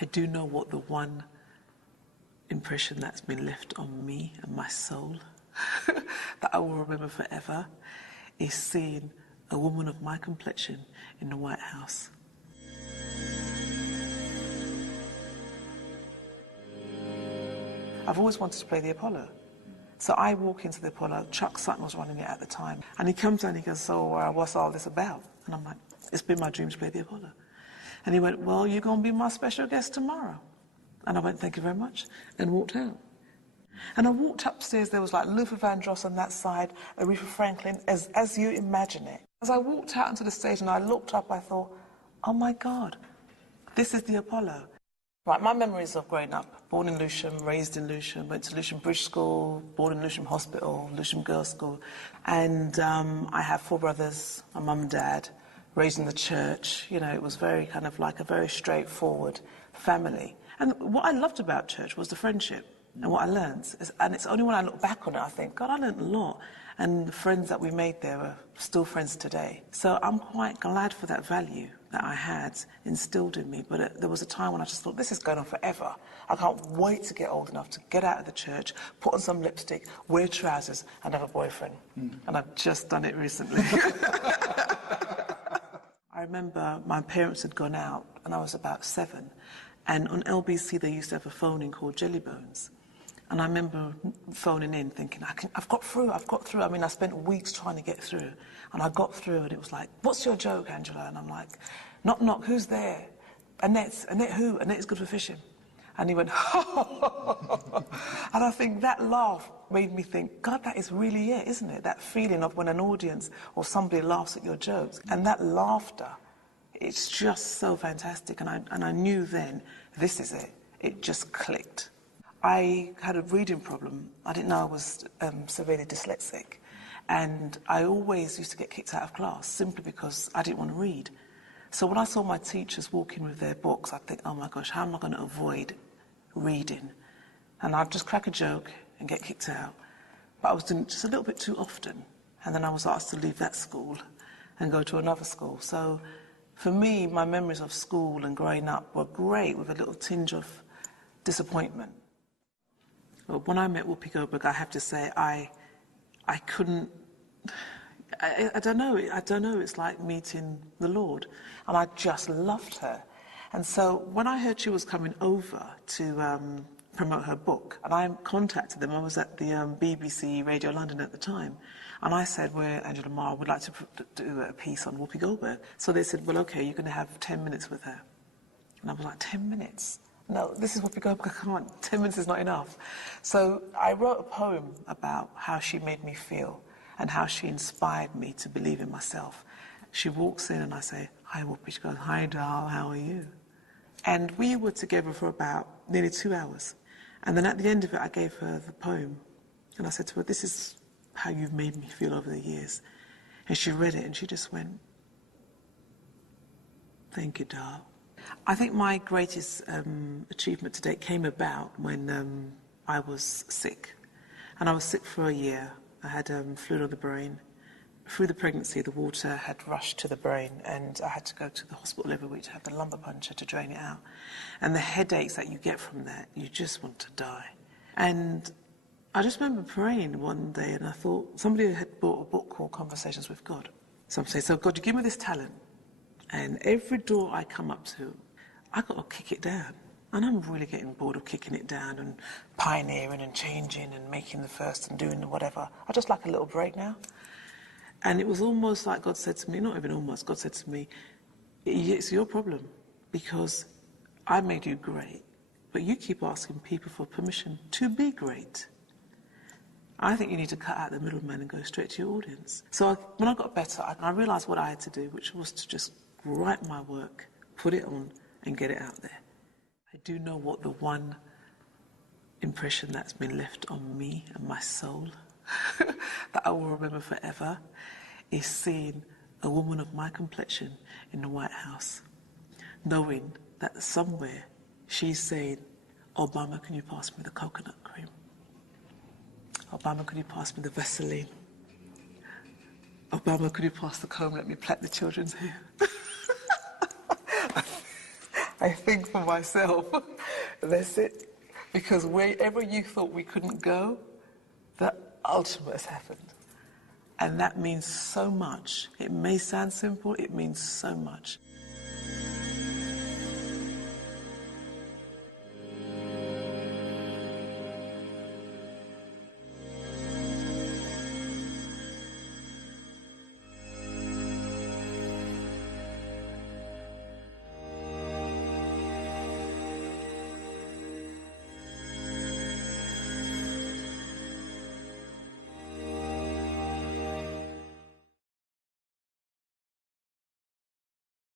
I do know what the one impression that's been left on me and my soul that I will remember forever is seeing a woman of my complexion in the White House. I've always wanted to play the Apollo. So I walk into the Apollo, Chuck Sutton was running it at the time, and he comes down and he goes, so what's all this about? And I'm like, it's been my dream to play the Apollo. And he went, well, you're going to be my special guest tomorrow. And I went, thank you very much, and walked out. And I walked upstairs, there was like Luther Vandross on that side, Aretha Franklin, as you imagine it. As I walked out onto the stage and I looked up, I thought, oh my God, this is the Apollo. Right, my memories of growing up, born in Lewisham, raised in Lewisham, went to Lewisham Bridge School, born in Lewisham Hospital, Lewisham Girls' School. And I have 4 brothers, my mum and dad, raised in the church. You know, it was very kind of like a very straightforward family. And what I loved about church was the friendship. And what I learned, and it's only when I look back on it, I think, God, I learned a lot. And the friends that we made there are still friends today. So I'm quite glad for that value that I had instilled in me. But there was a time when I just thought, this is going on forever. I can't wait to get old enough to get out of the church, put on some lipstick, wear trousers, and have a boyfriend. And I've just done it recently. I remember my parents had gone out, and I was about 7. And on LBC, they used to have a phone-in called Jelly Bones. And I remember phoning in thinking, I've got through. I mean, I spent weeks trying to get through. And I got through and it was like, what's your joke, Angela? And I'm like, knock, knock, who's there? Annette. Annette who? Annette is good for fishing. And he went, and I think that laugh made me think, God, that is really it, isn't it? That feeling of when an audience or somebody laughs at your jokes. And that laughter, it's just so fantastic. And I knew then, this is it. It just clicked. I had a reading problem. I didn't know I was severely dyslexic. And I always used to get kicked out of class simply because I didn't want to read. So when I saw my teachers walking with their books, I'd think, oh my gosh, how am I going to avoid reading? And I'd just crack a joke and get kicked out. But I was doing it just a little bit too often. And then I was asked to leave that school and go to another school. So for me, my memories of school and growing up were great with a little tinge of disappointment. Well, when I met Whoopi Goldberg, I have to say, I couldn't, I don't know, it's like meeting the Lord. And I just loved her. And so when I heard she was coming over to promote her book, and I contacted them, I was at the BBC Radio London at the time, and I said, well, Angela Marr would like to do a piece on Whoopi Goldberg. So they said, well, okay, you're going to have 10 minutes with her. And I was like, 10 minutes? No, this is Whoopi Goldberg, I can't. 10 minutes is not enough. So I wrote a poem about how she made me feel and how she inspired me to believe in myself. She walks in and I say, hi, Whoopi. She goes, hi, doll, how are you? And we were together for about nearly 2 hours. And then at the end of it, I gave her the poem. And I said to her, this is how you've made me feel over the years. And she read it and she just went, thank you, doll. I think my greatest achievement to date came about when I was sick. And I was sick for a year. I had fluid on the brain. Through the pregnancy, the water had rushed to the brain and I had to go to the hospital every week to have the lumbar puncture to drain it out. And the headaches that you get from that, you just want to die. And I just remember praying one day and I thought, somebody had bought a book called Conversations with God. So I'm saying, so God, you give me this talent. And every door I come up to, I got to kick it down. And I'm really getting bored of kicking it down and pioneering and changing and making the first and doing the whatever. I just like a little break now. And it was almost like God said to me, not even almost, God said to me, it's your problem because I made you great, but you keep asking people for permission to be great. I think you need to cut out the middleman and go straight to your audience. So when I got better, I realised what I had to do, which was to just write my work, put it on, and get it out there. I do know what the one impression that's been left on me and my soul that I will remember forever is seeing a woman of my complexion in the White House, knowing that somewhere she's saying, Obama, can you pass me the coconut cream? Obama, could you pass me the Vaseline? Obama, could you pass the comb, let me plait the children's hair? I think for myself, that's it. Because wherever you thought we couldn't go, the ultimate has happened. And that means so much. It may sound simple, it means so much.